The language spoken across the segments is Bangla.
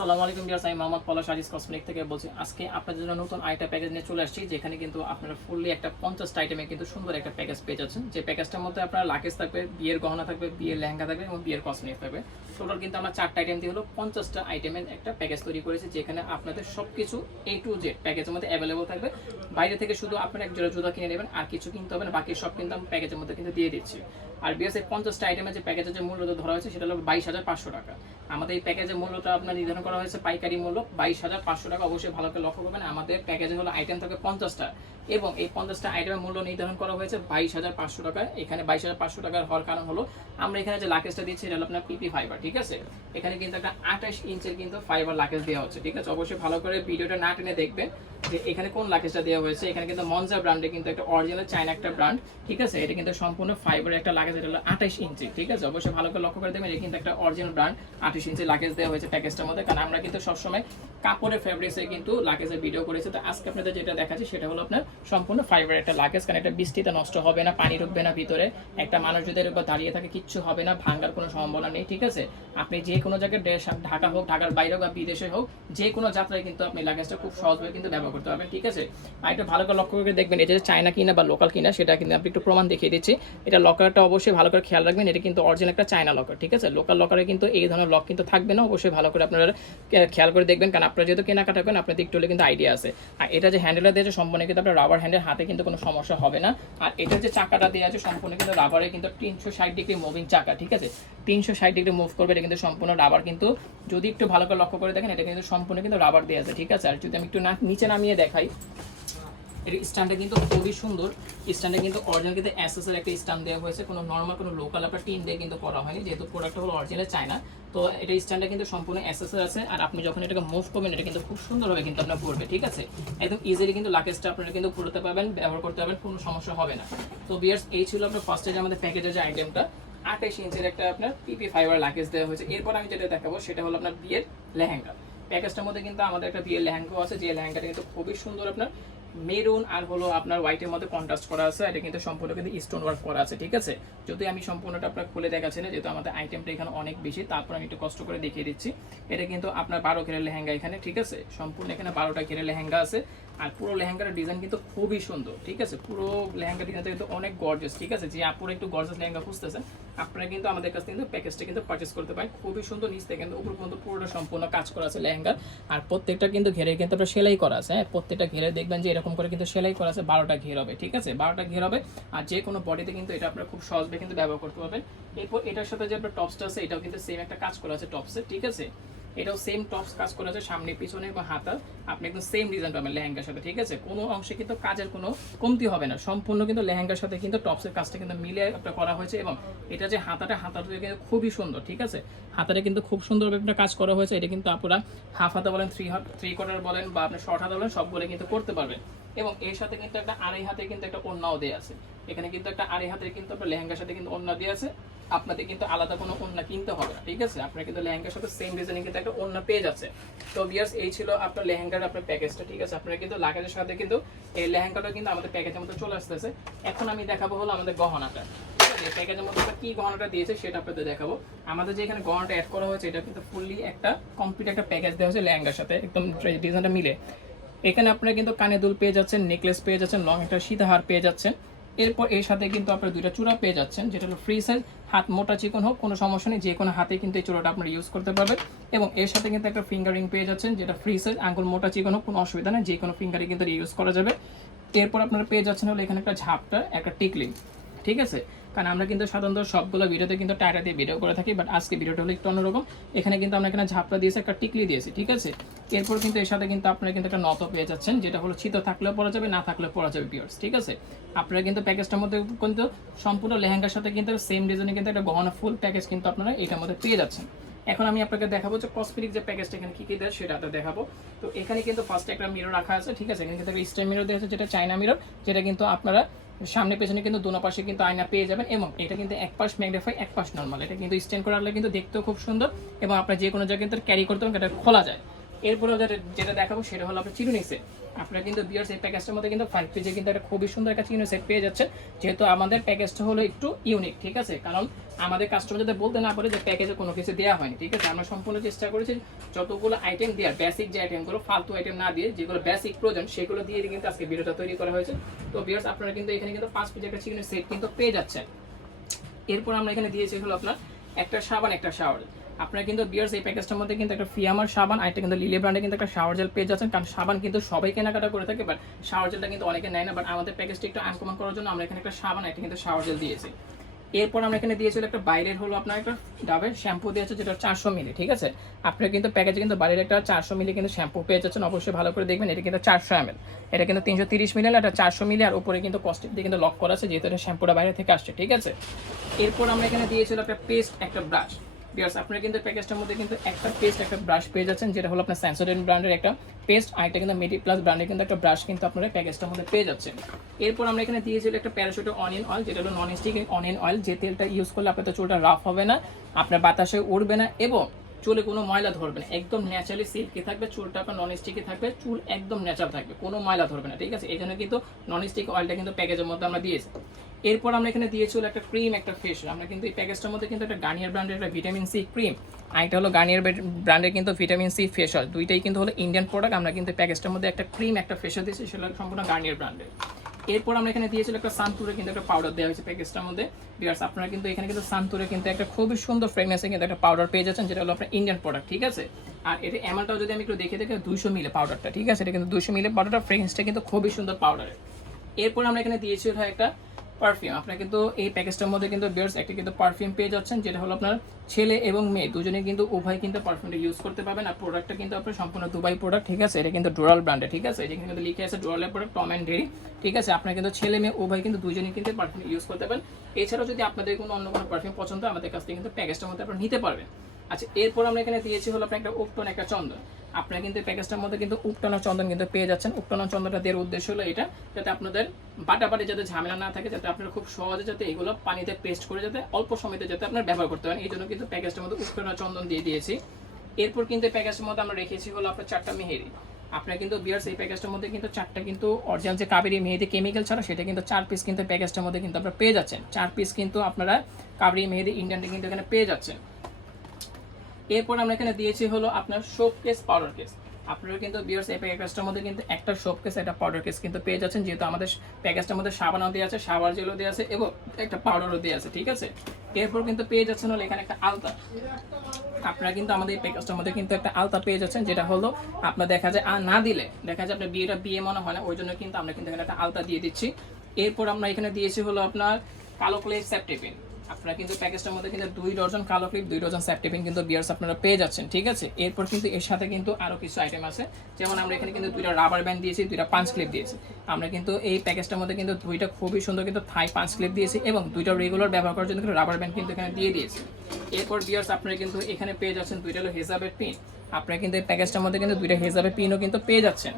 আসসালামু আলাইকুম বিয়ার্স আমি মোহাম্মদ পলাশ আরিস কসমেটিক থেকে বলছি, আজকে আপনাদের জন্য নতুন আইটা প্যাকেজ নিয়ে চলে আসছি, যেখানে কিন্তু আপনারা ফুললি একটা পঞ্চাশটা আইটেমে কিন্তু সুন্দর একটা প্যাকেজ পেয়ে যাচ্ছেন। যে প্যাকেজটার মধ্যে আপনার লাকেজ থাকবে, বিয়ের গহনা থাকবে, বিয়ের লেহেঙ্গা থাকবে এবং বিয়ের কসমেটিক থাকবে। টোটাল কিন্তু আমরা চারটা আইটেম দিয়ে হলো পঞ্চাশটা আইটেমের একটা প্যাকেজ তৈরি করেছি, যেখানে আপনাদের সব কিছু এ টু জেড প্যাকেজের মধ্যে অ্যাভেলেবল থাকবে। বাইরে থেকে শুধু আপনারা এক জোড়া জুতা কিনে নেবেন, আর কিছু কিনতে হবে না, বাকি সব কিন্তু আমি প্যাকেজের মধ্যে কিন্তু দিয়ে দিচ্ছি। আর বিএস এই পঞ্চাশটা আইটেমের যে প্যাকেজের যে মূল্য ধরা হয়েছে, সেটা হলো বাইশ হাজার পাঁচশো টাকা। আমাদের এই প্যাকেজের মূল্যটা আপনার নির্ধারণ করা হয়েছে পাইকারি মূল্য, বাইশ হাজার পাঁচশো টাকা। অবশ্যই ভালো করে লক্ষ্য করবেন, আমাদের প্যাকেজে হলো আইটেম থাকে পঞ্চাশটা। এবং এই পঞ্চাশটা আইটেমের মূল্য নির্ধারণ করা হয়েছে বাইশ হাজার পাঁচশো টাকা এখানে বাইশ হাজার পাঁচশো টাকার হওয়ার কারণ হলো, আমরা এখানে যে লাকেজটা দিচ্ছি এটা হলো আপনার পিপি ফাইবার আছে? এখানে কিন্তু একটা আঠাশ ইঞ্চের কিন্তু ফাইবার লাকেজ দেওয়া হচ্ছে, ঠিক আছে? অবশ্যই ভালো করে ভিডিওটা না টেনে দেখবেন যে এখানে কোন লাকেজটা দেওয়া হয়েছে। এখানে কিন্তু মনজা ব্র্যান্ডে কিন্তু একটা অরিজিনাল চাইনা একটা ব্র্যান্ড ঠিক আছে? এটা কিন্তু সম্পূর্ণ ফাইবার একটা লাকেজ এটা হলো আঠাশ ইঞ্চি, ঠিক আছে? অবশ্যই ভালো করে লক্ষ্য করে দেখবেন, এটা কিন্তু একটা অরিজিনাল ব্র্যান্ড আঠাশ ইঞ্চি লাকেজ দেওয়া হয়েছে প্যাকেজটার মধ্যে। কারণ আমরা কিন্তু সবসময় কাপড়ের ফেব্রিক্সে কিন্তু লাকেজের ভিডিও করেছি। তো আজকে আপনাদের যেটা দেখাচ্ছি, সেটা হলো আপনার সম্পূর্ণ ফাইবার একটা লাকেজ কারণ এটা বৃষ্টিতে নষ্ট হবে না, পানি ঢুকবে না ভিতরে। একটা মানুষ যদি দাঁড়িয়ে থাকে, কিচ্ছু হবে না, ভাঙার কোনো সম্ভাবনা নেই, ঠিক আছে? আপনি যে কোনো জায়গায় দেশ, ঢাকা হোক, ঢাকার বাইরে হোক বা বিদেশে হোক, যে কোনো যাত্রায় কিন্তু আপনি লাগেজটা খুব সহজভাবে কিন্তু ব্যবহার করতে পারবেন, ঠিক আছে? আর একটু ভালো করে লক্ষ্য করে দেখবেন এটা চায়না কিনা বা লোকাল কিনা, সেটা কিন্তু আপনি একটু প্রমাণ দেখিয়ে দিচ্ছি। এটা লকারটা অবশ্যই ভালো করে খেয়াল রাখবেন, এটা কিন্তু অরিজিনাল একটা চায়না লকার ঠিক আছে? লোকাল লকারে কিন্তু এই ধরনের লক কিন্তু থাকবে না, অবশ্যই ভালো করে আপনারা খেয়াল করে দেখবেন, কারণ আপনারা যেহেতু কেনাকাটা করেন, আপনাদের একটু হলে কিন্তু আইডিয়া আছে। আর এটা যে হ্যান্ডেলটা দিয়েছে, সম্পূর্ণ কিন্তু আপনার রাবার হ্যান্ডেল হাতে কিন্তু কোনো সমস্যা হবে না। আর এটা যে চাকাটা দেওয়া আছে, সম্পূর্ণ কিন্তু রাবারে কিন্তু তিনশো ষাট ডিগ্রি মুভিং চাকা, ঠিক আছে? তিনশো ষাট ডিগ্রি মুভ করবে, এটা কিন্তু সম্পূর্ণ রাবার কিন্তু যদি একটু ভালো করে লক্ষ্য করে দেখেন, এটা কিন্তু সম্পূর্ণ কিন্তু রাবার দেওয়া আছে, ঠিক আছে? আর যদি আমি একটু না নিচে নামিয়ে দেখাই, এর স্ট্যান্ডটা কিন্তু খুবই সুন্দর। স্ট্যান্ডে কিন্তু অরিজিনাল কিন্তু এর একটা স্ট্যান্ড দেওয়া হয়েছে, কোনো নর্মাল কোনো লোকাল আপনার টিন দিয়ে কিন্তু করা হয়নি, যেহেতু প্রোডাক্টটা হলো অরিজিনাল চায়না তো এটা স্ট্যান্ডটা কিন্তু সম্পূর্ণ এর আছে, আর আপনি যখন এটাকে মুভ করবেন, এটা কিন্তু খুব সুন্দরভাবে কিন্তু আপনার ঘুরবে ঠিক আছে? একদম ইজিলি কিন্তু লাকেজটা আপনারা কিন্তু ঘুরতে পারবেন, ব্যবহার করতে পারবেন, কোনো সমস্যা হবে না। তো বিয়ার্স এই ছিল আপনার ফার্স্টে যে আমাদের প্যাকেজের যে আইটেমটা আঠাশ ইঞ্চের একটা আপনার পিপি ফাইবার লাকেজ দেওয়া হয়েছে। এরপর আমি যেটা দেখাবো, সেটা হলো আপনার বিয়ের লেহেঙ্গা। প্যাকেজটার মধ্যে কিন্তু আমাদের একটা বিয়ের লেহেঙ্গাও আছে, যে লেহেঙ্গাটা কিন্তু খুবই সুন্দর আপনার মেরুন আর হলো আপনার হোয়াইটের মধ্যে কন্ট্রাস্ট করা আছে, এটা কিন্তু সম্পূর্ণ কিন্তু স্টোন ওয়ার্ক করা আছে, ঠিক আছে? যদি আমি সম্পূর্ণটা আপনার খুলে দেখাচ্ছি না, যেহেতু আমাদের আইটেমটা এখানে অনেক বেশি, তারপর আমি একটু কষ্ট করে দেখিয়ে দিচ্ছি। এটা কিন্তু আপনার বারো ঘেরের লেহেঙ্গা এখানে, ঠিক আছে? সম্পূর্ণ এখানে বারোটা ঘেরের লেহেঙ্গা আছে, আর পুরো লেহেঙ্গার ডিজাইন কিন্তু খুবই সুন্দর, ঠিক আছে? পুরো লেহেঙ্গা ডিজাইনটা কিন্তু অনেক গর্জাস ঠিক আছে? যে আপুরা একটু গর্জাস লেহেঙ্গা খুঁজতেছেন আপনারা কিন্তু আমাদের কাছ থেকে কিন্তু প্যাকেজটা কিন্তু পারচেস করতে পারেন। খুবই সুন্দর নিচ থেকে কিন্তু উপর পর্যন্ত পুরোটা সম্পূর্ণ কাজ করা আছে লেহেঙ্গার আর প্রত্যেকটা কিন্তু ঘেরে কিন্তু আপনার সেলাই করা আছে হ্যাঁ? প্রত্যেকটা ঘেরে দেখবেন যে এরকম করে কিন্তু সেলাই করা আছে, বারোটা ঘের হবে, ঠিক আছে? বারোটা ঘের হবে আর যে কোনো বডিতে কিন্তু এটা আপনারা খুব সহজভাবে কিন্তু ব্যবহার করতে পারবেন। এরপর এটার সাথে যে আপনার টপসটা আছে, এটাও কিন্তু সেম একটা কাজ করা আছে টপসে ঠিক আছে? এটাও সেম টপস কাজ করা আছে, সামনে, পিছনে বা হাতা আপনি একদম সেম ডিজাইন পাবেন লেহেঙ্গার সাথে, ঠিক আছে? কোনো অংশে কিন্তু কাজের কোনো কমতি হবে না। সম্পূর্ণ কিন্তু লেহেঙ্গার সাথে কিন্তু টপসের কাজটা কিন্তু মিলে একটা করা হয়েছে এবং এটা যে হাতাটা হাতাটা কিন্তু খুবই সুন্দর, ঠিক আছে? হাতাটা কিন্তু খুব সুন্দরভাবে একটা কাজ করা হয়েছে। এটা কিন্তু আপনারা হাফ হাতা বলেন থ্রি হাফ থ্রি কোয়ার্টার বলেন বা আপনি শর্ট হাতা বলেন, সবগুলো কিন্তু করতে পারবেন। এবং এর সাথে কিন্তু একটা আড়াই হাতে কিন্তু একটা ওড়নাও দেওয়া আছে। এখানে কিন্তু একটা আড়াই হাতের কিন্তু আপনার লেহেঙ্গার সাথে কিন্তু ওড়না দেওয়া আছে। আপনাদের কিন্তু আলাদা কোনো ওড়না কিনতে হবে না, ঠিক আছে? আপনার কিন্তু লেহেঙ্গার সাথে সেম ডিজাইনিং কিন্তু একটা ওড়না পেয়ে যাচ্ছে তো বিয়ার্স এই ছিল আপনার লেহেঙ্গার, আপনার প্যাকেজটা ঠিক আছে? আপনারা কিন্তু লাগেজের সাথে কিন্তু এই লেহেঙ্গাটা কিন্তু আমাদের প্যাকেজের মধ্যে চলে আসতেছে। এখন আমি দেখাবো হলো আমাদের গহনাটা প্যাকেজের মধ্যে কি গহনাটা দিয়েছে সেটা আপনাদের দেখাবো। আমাদের যে এখানে গহনাটা অ্যাড করা হয়েছে, এটা কিন্তু ফুললি একটা কমপ্লিট একটা প্যাকেজ দেওয়া হয়েছে লেহেঙ্গার সাথে, একদম ডিজাইনটা মিলে। এখানে আপনারা কিন্তু কানে দুল পেয়ে যাচ্ছেন নেকলেস পেয়ে যাচ্ছেন লং একটা সীতাহার পেয়ে যাচ্ছেন। এরপর এর সাথে কিন্তু আপনার দুইটা চূড়া পেয়ে যাচ্ছেন, যেটা হলো ফ্রি সাইজ হাত মোটা চিকন হোক, কোনো সমস্যা নেই, যে কোনো হাতে কিন্তু এই চূড়াটা আপনারা ইউজ করতে পারবেন। এবং এর সাথে কিন্তু একটা ফিঙ্গারিং পেয়ে যাচ্ছেন, যেটা ফ্রি সাইজ আঙ্গুল মোটা চিকন হোক, কোনো অসুবিধা নেই, যে কোনো ফিঙ্গারিং কিন্তু ইউজ করা যাবে। এরপর আপনারা পেয়ে যাচ্ছেন হলো এখানে একটা ঝাপটা, একটা টিকলিং, ঠিক আছে? কারণ আমরা কিন্তু সাধারণত সবগুলো ভিডিওতে কিন্তু টাটা দিয়ে ভিডিও করে থাকি বাট আজকে ভিডিওটা হলো একটু অন্যরকম। এখানে কিন্তু আমরা এখানে ঝাপটা দিয়েছি, একটা টিকলি দিয়েছি, ঠিক আছে? এরপর কিন্তু এর সাথে কিন্তু আপনারা কিন্তু একটা নত পেয়ে যাচ্ছেন, যেটা হলো শীত থাকলেও পরা যাবে, না থাকলেও পরা যাবে পিওর্স ঠিক আছে? আপনারা কিন্তু প্যাকেজটার মধ্যে কিন্তু সম্পূর্ণ লেহেঙ্গার সাথে কিন্তু সেম ডিজাইনে কিন্তু একটা গহনা ফুল প্যাকেজ কিন্তু আপনারা এটার মধ্যে পেয়ে যাচ্ছেন। এখন আমি আপনাকে দেখাবো যে কসমেটিক যে প্যাকেজটা এখানে কি কি দেয়, সেটা দেখাবো। তো এখানে কিন্তু ফার্স্টে একটা মিরর রাখা আছে, ঠিক আছে? এখানে কিন্তু একটা স্ট্যান্ড মিরর দেওয়া আছে, যেটা চাইনা মিরর যেটা কিন্তু আপনারা সামনে পেছনে কিন্তু দোনো পাশে কিন্তু আয়না পেয়ে যাবেন এবং এটা কিন্তু এক পাশ ম্যাগনিফাই, এক পাশ নর্মাল। এটা কিন্তু স্ট্যান্ড করা হলে কিন্তু দেখতেও খুব সুন্দর এবং আপনার যে কোনো জায়গায় কিন্তু ক্যারি করতে পারেন এটা খোলা যায়। এরপরে যেটা- দেখাবো সেটা হলো আপনার চিরুনি সেট আপনারা কিন্তু বিয়ার্স এই প্যাকেজটার মধ্যে কিন্তু ফাইভ পেজে কিন্তু একটা খুবই সুন্দর একটা চিরুনি সেট পেয়ে যাচ্ছে যেহেতু আমাদের প্যাকেজটা হলো একটু ইউনিক ঠিক আছে? কারণ আমাদের কাস্টমার যাতে বলতে না পারে যে প্যাকেজে কোনো কিছু দেওয়া হয়নি, ঠিক আছে? আমরা সম্পূর্ণ চেষ্টা করেছি যতগুলো আইটেম দেওয়ার বেসিক যে আইটেমগুলো ফালতু আইটেম না দিয়ে, যেগুলো বেসিক প্রয়োজন, সেগুলো দিয়ে কিন্তু আজকে ভিডিওটা তৈরি করা হয়েছে। তো বিয়ার্স আপনারা কিন্তু এখানে কিন্তু পাঁচ পেজে একটা চিরুনি সেট কিন্তু পেয়ে যাচ্ছেন। এরপর আমরা এখানে দিয়েছি হলো আপনার একটা সাবান, একটা শাওয়ার আপনার কিন্তু বিয়ার্স এই প্যাকেজটার মধ্যে কিন্তু একটা ফিয়ামার সাবান, আর একটা কিন্তু লিলে ব্র্যান্ডে কিন্তু একটা শাওয়ার জেল পেয়ে যাচ্ছেন। কারণ সাবান কিন্তু সবাই কেনাকাটা করে থাকে বাট শাওয়ার জেলটা কিন্তু অনেকে নেয় না। বাট আমাদের প্যাকেজটি একটু আনকমন করার জন্য আমরা এখানে একটা সাবান, একটা কিন্তু শাওয়ার জেল দিয়েছি। এরপর আমরা এখানে দিয়েছিল একটা বাইরের হলো আপনার একটা ডাবের শ্যাম্পু দিয়েছে যেটা চারশো মিলি, ঠিক আছে? আপনার কিন্তু প্যাকেজে কিন্তু বাইরের একটা চারশো মিলি কিন্তু শ্যাম্পু পেয়ে যাচ্ছেন। অবশ্যই ভালো করে দেখবেন, এটা কিন্তু চারশো এম এটা কিন্তু তিনশো তিরিশ মিলি এটা চারশো মিলি, আর উপরে কিন্তু কস্টিক দিয়ে কিন্তু লক করা আছে, যেহেতু এটা শ্যাম্পুটা বাইরে থেকে আসছে, ঠিক আছে? এরপর আমরা এখানে দিয়েছিল একটা পেস্ট একটা ব্রাশ আপনারা কিন্তু প্যাকেজটার মধ্যে কিন্তু একটা পেস্ট একটা ব্রাশ পেয়ে যাচ্ছেন, যেটা হলো আপনার ব্র্যান্ডের একটা পেস্ট আর এটা কিন্তু মেডি প্লাস ব্র্যান্ডের কিন্তু একটা ব্রাশ কিন্তু আপনারা প্যাকেজটার মধ্যে পেয়ে যাচ্ছেন। এরপর আমরা এখানে দিয়েছিল একটা অনিয়ন অয়েল যেটা হলো নন স্টিক অনিয়ন অয়েল যে তেলটা ইউজ করলে আপনার চুলটা রাফ হবে না, আপনার বাতাসে উড়বে না এবং চুলে কোনো ময়লা ধরবে না, একদম ন্যাচারালি সিল্কি থাকবে, চুলটা আপনার নন স্টিকি থাকবে, চুল একদম ন্যাচারাল থাকবে, কোনো ময়লা ধরবে না, ঠিক আছে? এই জন্য কিন্তু নন স্টিক অয়েলটা কিন্তু প্যাকেজের মধ্যে আমরা দিয়েছি। এরপর আমরা এখানে দিয়েছিল একটা ক্রিম একটা ফেস আমরা কিন্তু এই প্যাকেজটার মধ্যে কিন্তু একটা গার্নিয়ার ব্র্যান্ডের একটা ভিটামিন সি ক্রিম আর এটা হলো গার্নিয়ার ব্র্যান্ডের কিন্তু ভিটামিন সি ওয়াশ দুইটাই কিন্তু হলো ইন্ডিয়ান প্রোডাক্ট আমরা কিন্তু প্যাকেজটার মধ্যে একটা ক্রিম একটা ওয়াশ দিয়েছি, সেটা সম্পূর্ণ গার্নিয়ার ব্র্যান্ডের এরপর আমরা এখানে দিয়েছিল একটা সান্তুরে কিন্তু একটা পাউডার দেওয়া হয়েছে প্যাকেজটার মধ্যে। বিয়ার্স আপনারা কিন্তু এখানে কিন্তু সান্তুরে কিন্তু একটা খুবই সুন্দর ফ্রেগনেন্সে কিন্তু একটা পাউডার পেয়ে যাচ্ছেন, যেটা হলো আপনার ইন্ডিয়ান প্রোডাক্ট ঠিক আছে? আর এটা অ্যামাউন্টটাও যদি আমি একটু দেখে দেখে দুশো মিলে পাউডারটা ঠিক আছে? এটা কিন্তু দুশো মিলে পাউডারটা ফ্রেগনেন্সটা কিন্তু খুবই সুন্দর পাউডারের এরপর আমরা এখানে দিয়েছি হলো একটা পারফিউম আপনার কিন্তু এই প্যাকেজটার মধ্যে কিন্তু বিয়ার্স একটা কিন্তু পারফিউম পেয়ে যাচ্ছেন, যেটা হলো আপনার ছেলে এবং মেয়ে। দুজনে কিন্তু উভয় কিন্তু পারফিউমটা ইউজ করতে পারবেন। আর প্রোডাক্টটা কিন্তু আপনার সম্পূর্ণ দুবাই প্রোডাক্ট ঠিক আছে? এটা কিন্তু ডোরাল ব্র্যান্ডে ঠিক আছে? যেখানে কিন্তু লিখে আছে ডোরালের প্রোডাক্ট টম অ্যান্ড ডেরি ঠিক আছে? আপনার কিন্তু ছেলে, মেয়ে, উভয় কিন্তু দুজনেই কিন্তু পারফিউম ইউজ করতে পারেন এছাড়াও যদি আপনাদের কোনো অন্য কোনো পারফিউম পছন্দ আমাদের কাছ থেকে কিন্তু প্যাকেজটার মধ্যে আপনারা নিতে পারবেন। আচ্ছা এরপর আমরা এখানে দিয়েছি হলো আপনার একটা উপটন একটা চন্দন। আপনারা কিন্তু প্যাকেজটার মধ্যে কিন্তু উপটন চন্দন কিন্তু পেয়ে যাচ্ছেন। উপটন চন্দনটা দেওয়ার উদ্দেশ্য হলো এটা, যাতে আপনাদের বাটাবাটি যাতে ঝামেলা না থাকে, যাতে আপনারা খুব সহজে যাতে এগুলো পানিতে পেস্ট করে যাতে অল্প সময়তে যাতে আপনার ব্যবহার করতে পারেন। এই জন্য কিন্তু প্যাকেজটার মধ্যে উপটন চন্দন দিয়ে দিয়েছি। এরপর কিন্তু প্যাকেজের মধ্যে আমরা রেখেছি হলো আপনার চারটা মেহেরি আপনারা কিন্তু বিয়ার্স এই প্যাকেজটার মধ্যে কিন্তু চারটা কিন্তু অরিজিনাল যে কাবেরি মেহেদি কেমিক্যাল ছাড়া, সেটা কিন্তু চার পিস কিন্তু প্যাকেজটার মধ্যে কিন্তু আপনারা পেয়ে যাচ্ছেন। চার পিস কিন্তু আপনারা কাবেরি মেহেদি ইন্ডিয়ানটা কিন্তু এখানে পেয়ে যাচ্ছেন। এরপর আমরা এখানে দিয়েছি হলো আপনার সোপ কেস পাউডার কেস আপনারা কিন্তু বিয়ার্স এই প্যাকেজটার মধ্যে কিন্তু একটা সোপ কেস একটা পাউডার কেস কিন্তু পেয়ে যাচ্ছেন, যেহেতু আমাদের প্যাকেজটার মধ্যে সাবানও দেওয়া আছে সাবার জেলও দেওয়া আছে এবং একটা পাউডারও দেওয়া আছে, ঠিক আছে? এরপর কিন্তু পেয়ে যাচ্ছেন হলো এখানে একটা আলতা। আপনারা কিন্তু আমাদের এই প্যাকেজটার মধ্যে কিন্তু একটা আলতা পেয়ে যাচ্ছেন, যেটা হলো আপনার দেখা যায়, আর না দিলে দেখা যায় আপনার বিয়েটা বিয়ে মনে হয় না, ওই জন্য কিন্তু আমরা কিন্তু এখানে একটা আলতা দিয়ে দিচ্ছি। এরপর আমরা এখানে দিয়েছি হলো আপনার কালো ক্লেপ সেপ্টেপিন আপনারা কিন্তু প্যাকেজটার মধ্যে কিন্তু দুই ডজন কালো ক্লিপ, দুই ডজন সেপ্টেপিন কিন্তু বিয়ার্স আপনারা পেয়ে যাচ্ছেন, ঠিক আছে? এরপর কিন্তু এর সাথে কিন্তু আরও কিছু আইটেম আছে। যেমন আমরা এখানে কিন্তু দুইটা রাবার ব্যান্ড দিয়েছি, দুইটা পাঁচ ক্লিপ দিয়েছি। আমরা কিন্তু এই প্যাকেজটার মধ্যে কিন্তু দুইটা খুবই সুন্দর কিন্তু থাই পাঁচ ক্লিপ দিয়েছি এবং দুইটা রেগুলার ব্যবহার করার জন্য কিন্তু রাবার ব্যান্ড কিন্তু এখানে দিয়ে দিয়েছি। এরপর বিয়ার্স আপনারা কিন্তু এখানে পেয়ে যাচ্ছেন দুইটা হলো হেজাবের পিন আপনারা কিন্তু এই প্যাকেজটার মধ্যে কিন্তু দুইটা হেজাবের পিনও কিন্তু পেয়ে যাচ্ছেন।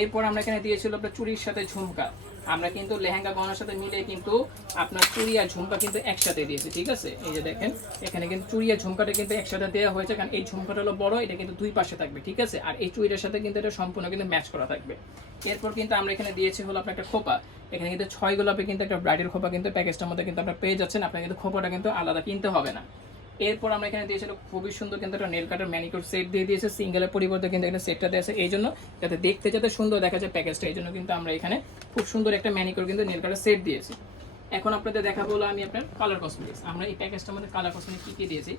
এরপর আমরা এখানে দিয়েছিল আপনার চুরির সাথে ঝুমকা। আমরা কিন্তু লেহেঙ্গা গহনার সাথে মিলে কিন্তু আপনার চুড়ি আর ঝুমকা কিন্তু একসাথে দিয়েছি, ঠিক আছে? এই যে দেখেন, এখানে কিন্তু চুড়ি আর ঝুমকাটা কিন্তু একসাথে দেওয়া হয়েছে, কারণ এই ঝুমকাটা হলো বড়, এটা কিন্তু দুই পাশে থাকবে, ঠিক আছে? আর এই চুড়িটার সাথে কিন্তু এটা সম্পূর্ণ কিন্তু ম্যাচ করা থাকবে। এরপর কিন্তু আমরা এখানে দিয়েছি হলো আপনার একটা খোপা। এখানে কিন্তু ছয় গোলাপে কিন্তু একটা ব্রাইডের খোপা কিন্তু প্যাকেজটার মধ্যে কিন্তু আপনারা পেয়ে যাচ্ছেন, আপনার কিন্তু খোপাটা কিন্তু আলাদা কিনতে হবে না। এরপর আমরা এখানে দিয়েছিল খুবই সুন্দর কিন্তু একটা নেল কাটার ম্যানিকোর সেট দিয়ে দিয়েছে সিঙ্গেলের পরিবর্তে কিন্তু এখানে সেটটা দিয়েছে এই জন্য যাতে দেখতে যাতে সুন্দর দেখা যায় প্যাকেজটা এই জন্য কিন্তু আমরা এখানে খুব সুন্দর একটা ম্যানিকোর কিন্তু নেল কাটার সেট দিয়েছি। এখন আপনাদের দেখাবো আমি আপনার কালার কসমেটিক্স আমরা এই প্যাকেজটার মধ্যে কালার কসমেটিক কী কী দিয়েছি?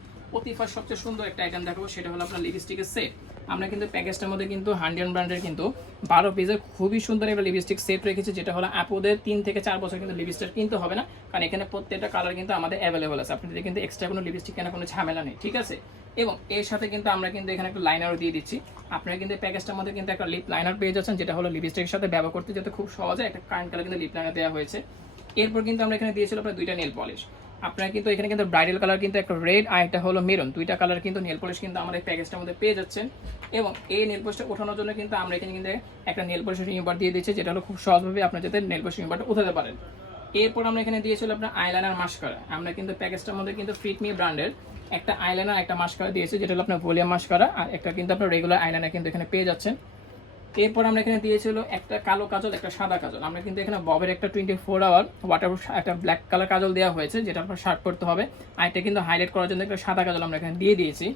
ফার্স্ট সবচেয়ে সুন্দর একটা আইটেম দেখাবো, সেটা হলো আপনার লিপস্টিকের সেট আমরা কিন্তু প্যাকেজটার মধ্যে কিন্তু হান্ড্রেড ব্র্যান্ডের কিন্তু বারো পিসের খুবই সুন্দর একটা লিপস্টিক সেট রেখেছি, যেটা হলো আপুদের তিন থেকে চার বছর কিন্তু লিপস্টিক কিনতে হবে না, কারণ এখানে প্রত্যেকটা কালার কিন্তু আমাদের অ্যাভেলেবল আছে। আপনাদের কিন্তু এক্সট্রা কোনো লিপস্টিক কেনার কোনো ঝামেলা নেই, ঠিক আছে? এবং এর সাথে কিন্তু আমরা কিন্তু এখানে একটা লাইনারও দিয়ে দিচ্ছি। আপনারা কিন্তু প্যাকেজটার মধ্যে কিন্তু একটা লিপ লাইনার পেয়ে যাচ্ছেন, যেটা হলো লিপস্টিকের সাথে ব্যবহার করতে যাতে খুব সহজে। একটা কারেন্ট কালার কিন্তু লিপ লাইনার দেওয়া হয়েছে। এরপর কিন্তু আমরা এখানে দিয়েছিল আপনার দুইটা নেল পলিশ আপনারা কিন্তু এখানে কিন্তু ব্রাইডাল কালার কিন্তু একটা রেড আর একটা হলো মেরুন দুইটা কালার কিন্তু নেল পলিশ কিন্তু আমাদের প্যাকেজটার মধ্যে পেয়ে যাচ্ছেন। এবং এই নেল পলিশটা ওঠানোর জন্য কিন্তু আমরা এখানে কিন্তু একটা নেল পলিশ রিমুভার দিয়ে দিচ্ছি, যেটা হলো খুব সহজভাবে আপনার যাতে নেল পলিশ রিমুভারটা উঠাতে পারেন। এরপর আমরা এখানে দিয়েছিল আপনার আইলাইনার মাস্কারা আমরা কিন্তু প্যাকেজটার মধ্যে কিন্তু ফিটমি ব্র্যান্ডের একটা আইলাইনার একটা মাস্কারা দিয়েছি, যেটা হলো আপনার ভলিউম মাস্কারা আর একটা কিন্তু আপনার রেগুলার আইলাইনার কিন্তু এখানে পেয়ে যাচ্ছেন। এরপর আমরা এখানে দিয়েছিল একটা কালো কাজল, একটা সাদা কাজল। আমরা কিন্তু এখানে ববের একটা টোয়েন্টি ফোর আওয়ার ওয়াটার একটা ব্ল্যাক কালার কাজল দেওয়া হয়েছে, যেটা আপনার শার্প করতে হবে। আর এটা কিন্তু হাইলাইট করার জন্য একটা সাদা কাজল আমরা এখানে দিয়ে দিয়েছি।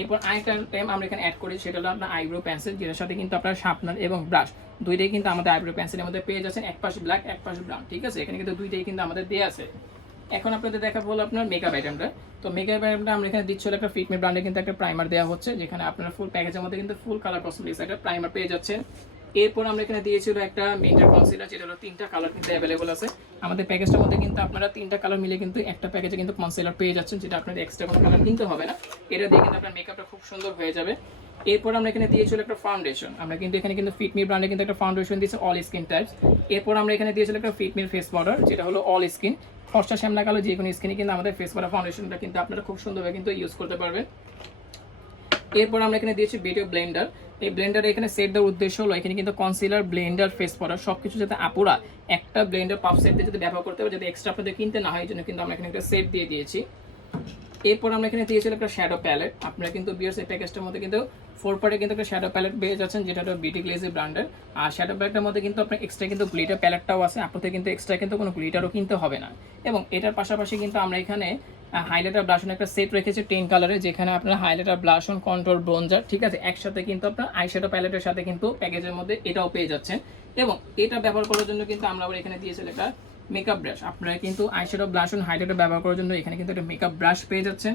এরপর আরেকটা টাইম আমরা এখানে অ্যাড করি সেটা হলো আপনার আইব্রো পেন্সিল যেটার সাথে কিন্তু আপনার শার্পনার এবং ব্রাশ দুইটাই কিন্তু আমাদের আইব্রো পেন্সিলের মধ্যে পেয়ে যাচ্ছেন এক পাশে ব্ল্যাক এক পাশে ব্রাউন ঠিক আছে? এখানে কিন্তু দুইটাই কিন্তু আমাদের দেওয়া আছে। এখন আপনাদের দেখা হলো আপনার মেকআপ আইটেমটা তো মেকআপ আইটেমটা আমরা এখানে দিচ্ছি একটা ফিটমি ব্র্যান্ডে কিন্তু একটা প্রাইমার দেওয়া হচ্ছে, যেখানে আপনার ফুল প্যাকেজের মধ্যে কিন্তু ফুল কালার কসমেটিক্স একটা প্রাইমার পেয়ে যাচ্ছেন। এরপর আমরা এখানে দিয়েছিল একটা মেন্টার কনসিলার যেটা হলো তিনটা কালার কিন্তু অ্যাভেলেবল আছে। আমাদের প্যাকেজটার মধ্যে কিন্তু আপনারা তিনটা কালার মিলে কিন্তু একটা প্যাকেজে কিন্তু কনসিলার পেয়ে যাচ্ছেন, যেটা আপনাদের এক্সট্রা কোনো কালার কিনতে হবে না। এটা দিয়ে কিন্তু আপনার মেকআপটা খুব সুন্দর হয়ে যাবে। এরপর আমরা এখানে দিয়েছিল একটা ফাউন্ডেশন আমরা কিন্তু এখানে কিন্তু ফিটমি ব্র্যান্ডে কিন্তু একটা ফাউন্ডেশন দিয়েছে অল স্কিন টাইপস এরপর আমরা এখানে দিয়েছিল একটা ফিটমির ফেস পাউডার যেটা হলো অল স্কিন ফর্সা শ্যামলা কালো যে কোনো স্কিনে কিন্তু আমাদের ফেস করা ফাউন্ডেশনটা কিন্তু আপনারা খুব সুন্দরভাবে কিন্তু ইউজ করতে পারবেন। এরপর আমরা এখানে দিয়েছি ভিডিও ব্লেন্ডার এই ব্লেন্ডার এখানে সেট দেওয়ার উদ্দেশ্য হলো এখানে কিন্তু কনসিলার ব্লেন্ডার ফেস পাউডার সব কিছু যাতে আপুরা একটা ব্লেন্ডার পাফ সেট দিয়ে যদি ব্যবহার করতে পারে, যাতে এক্সট্রা আপনাদের কিনতে না হয়, এই জন্য কিন্তু আমরা এখানে একটা সেট দিয়ে দিয়েছি। এরপর আমরা এখানে দিয়েছিলাম একটা শ্যাডো প্যালেট আপনারা কিন্তু বিয়ার্স এই প্যাকেজটার মধ্যে কিন্তু ফোর পার্টে কিন্তু একটা শ্যাডো প্যালেট পেয়ে যাচ্ছেন, যেটা হলো বিটি গ্লেজি ব্র্যান্ডের আর শ্যাডো প্যালেটের মধ্যে কিন্তু আপনার এক্সট্রা কিন্তু গ্লিটার প্যালেটটাও আছে। আপনাদের কিন্তু এক্সট্রা কিন্তু কোনো গ্লিটারও কিনতে হবে না। এবং এটার পাশাপাশি কিন্তু আমরা এখানে হাইলাইটার ব্লাশন একটা সেট রেখেছি টেন কালারে যেখানে আপনার হাইলাইটার ব্লাশন কন্ট্রোল ব্রোঞ্জার ঠিক আছে? একসাথে কিন্তু আপনার আইশ্যাডো প্যালেটের সাথে কিন্তু প্যাকেজের মধ্যে এটাও পেয়ে যাচ্ছেন। এবং এটা ব্যবহার করার জন্য কিন্তু আমরা আবার এখানে দিয়েছিলাম একটা মেকআপ ব্রাশ আপনারা কিন্তু আইশ্যাডো ব্লাশন হাইলাইটার ব্যবহার করার জন্য এখানে কিন্তু একটা মেকআপ ব্রাশ পেয়ে যাচ্ছেন।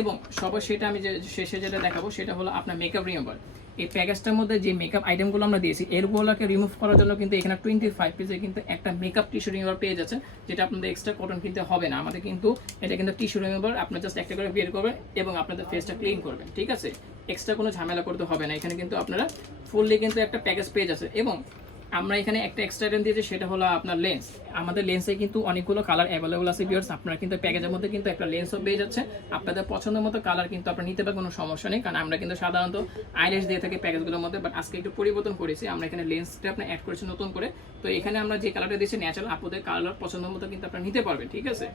এবং সবার সেটা আমি যে, শেষে যেটা দেখাবো সেটা হলো আপনার মেকআপ রিমুভার এই প্যাকেজটার মধ্যে যে মেকআপ আইটেমগুলো আমরা দিয়েছি, এরগুলোকে রিমুভ করার জন্য কিন্তু এখানে টোয়েন্টি ফাইভ পিসে কিন্তু একটা মেকআপ টিস্যু রিমুভার পেয়ে যাচ্ছে যেটা আপনাদের এক্সট্রা কটন কিনতে হবে না। আমাদের কিন্তু এটা কিন্তু টিস্যু রিমুভার আপনার জাস্ট একটা করে বের করবেন এবং আপনাদের ফেসটা ক্লিন করবেন, ঠিক আছে? এক্সট্রা কোনো ঝামেলা করতে হবে না। এখানে কিন্তু আপনারা ফুললি কিন্তু একটা প্যাকেজ পেয়ে যাচ্ছে এবং আমরা এখানে একটা এক্সট্রা আইটেম দিয়েছি, সেটা হলো আপনার লেন্স আমাদের লেন্সে কিন্তু অনেকগুলো কালার অ্যাভেলেবল আছে বিয়ার্স আপনারা কিন্তু প্যাকেজের মধ্যে কিন্তু একটা লেন্সও পেয়ে যাচ্ছে আপনাদের পছন্দ মতো কালার কিন্তু আপনারা নিতে পারেন কোনো সমস্যা নেই। কারণ আমরা কিন্তু সাধারণত আইলেস দিয়ে থাকি প্যাকেজগুলোর মধ্যে বাট আজকে একটু পরিবর্তন করেছি। আমরা এখানে লেন্সটা আপনার অ্যাড করেছি নতুন করে। তো এখানে আমরা যে কালারটা দিয়েছি ন্যাচারাল আপনাদের কালার পছন্দ মতো কিন্তু আপনারা নিতে পারবেন, ঠিক আছে?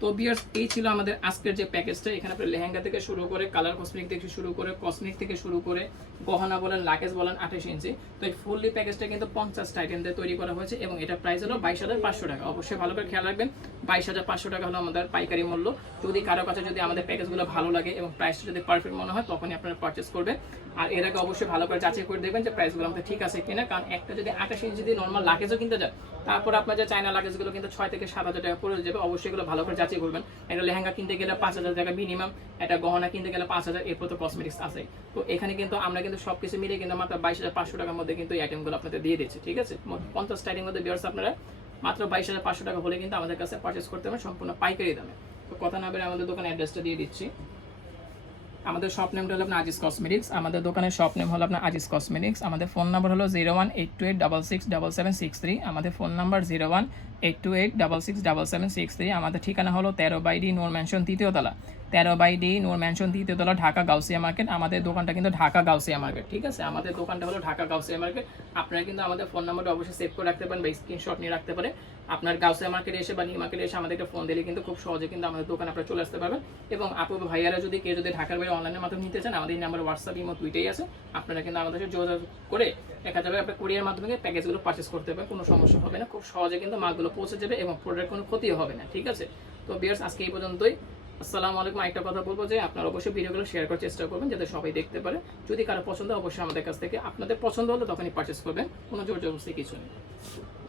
তো বিয়ার্স এই ছিল আমাদের আজকের যে প্যাকেজটা এখানে আপনার লেহেঙ্গা থেকে শুরু করে কালার কসমেটিক থেকে শুরু করে কসমেটিক থেকে শুরু করে, গহনা বলেন লাকেজ বলেন, আঠাশ ইঞ্চি তো এই ফুললি প্যাকেজটা কিন্তু পঞ্চাশটা আইটেম দিয়ে তৈরি করা হয়েছে এবং এটা প্রাইস হলো বাইশ হাজার পাঁচশো টাকা। অবশ্যই ভালো করে খেয়াল রাখবেন। বাইশ হাজার পাঁচশো টাকা হলো আমাদের পাইকারি মূল্য। যদি কারও কাছে যদি আমাদের প্যাকেজগুলো ভালো লাগে এবং প্রাইসটা যদি পারফেক্ট মনে হয়, তখনই আপনারা পারচেস করবেন। আর এর আগে অবশ্যই ভালো করে যাচাই করে দেখবেন যে প্রাইসগুলো আমাদের ঠিক আছে কিনা। কারণ একটা যদি আঠাশ ইঞ্চি যদি নর্মাল লাকেজও কিনতে যায় তারপর আপনার যে চায়না লাগেজগুলো কিন্তু ছয় থেকে সাত হাজার টাকা পড়ে যাবে। অবশ্যই এগুলো ভালো করে যাচাই করবেন। একটা লেহেঙ্গা কিনতে গেলে পাঁচ হাজার টাকা মিনিমাম একটা গহনা কিনতে গেলে পাঁচ হাজার, এরপর তো কসমেটিক্স আছে। তো এখানে কিন্তু আমরা কিন্তু সব কিছু মিলিয়ে কিন্তু মাত্র বাইশ হাজার পাঁচশো টাকার মধ্যে কিন্তু এই আইটেমগুলো আপনাদের দিয়ে দিচ্ছি, ঠিক আছে? পঞ্চাশ টাইটের মধ্যে বিয়ার্স আপনারা মাত্র বাইশ হাজার পাঁচশো টাকা হলে কিন্তু আমাদের কাছে পারচেস করতে হবে সম্পূর্ণ পাইকারি দামে। তো কথা না বেড়ে আমাদের দোকানের অ্যাড্রেসটা দিয়ে দিচ্ছি। আমাদের শপ নেমটা হলো আপনার আজিজ কসমেটিক্স আমাদের দোকানের শপ নেম হলো আপনার আজিজ কসমেটিক্স আমাদের ফোন নাম্বার হলো zero one eight two eight double six double seven six three আমাদের phone number zero one eight two eight double six double seven six three আমাদের ঠিকানা হলো তেরো বাই ডি নূর ম্যানশন তৃতীয়তলা তেরো বাই ডি, নূর ম্যানশন তৃতীয়তলা ঢাকা গাউসিয়া মার্কেট। আমাদের দোকানটা কিন্তু ঢাকা গাউসিয়া মার্কেট, ঠিক আছে? আমাদের দোকানটা হলো ঢাকা গাউসিয়া মার্কেট। আপনারা কিন্তু আমাদের ফোন নাম্বারটা অবশ্যই সেভ করে রাখতে পারেন বা স্ক্রিনশট নিয়ে রাখতে পারেন। আপনার গাউসিয়া মার্কেটে এসে বা নিউ মার্কেটে এসে আমাদেরকে ফোন দিলে কিন্তু খুব সহজে কিন্তু আমাদের দোকানে আপনারা চলে আসতে পারবেন। এবং আপু ভাইয়ারা যদি কেউ যদি ঢাকার বাইরে অনলাইনের মাধ্যমে নিতে চান, আমাদের এই নাম্বার হোয়াটসঅ্যাপ ইমো দুইটাই আছে। আপনারা কিন্তু আমাদের সাথে যোগাযোগ করে দেখা যাবে আপনার কুরিয়ার মাধ্যমে প্যাকেজগুলো পারচেস করতে পারবেন। কোনো সমস্যা হবে না। খুব সহজে কিন্তু মালগুলো পৌঁছে যাবে এবং প্রোডাক্ট কোনো ক্ষতিও হবে না, ঠিক আছে? তো বিয়ার্স আজকে এই পর্যন্তই। আসসালামু আলাইকুম। একটা কথা বলব যে আপনারা অবশ্যই ভিডিওগুলো শেয়ার করার চেষ্টা করবেন যাতে সবাই দেখতে পারে। যদি কারও পছন্দ অবশ্যই আমাদের কাছ থেকে, আপনাদের পছন্দ হলে তখনই পারচেস করবেন। কোনো জোর জবরদস্তি কিছু নেই।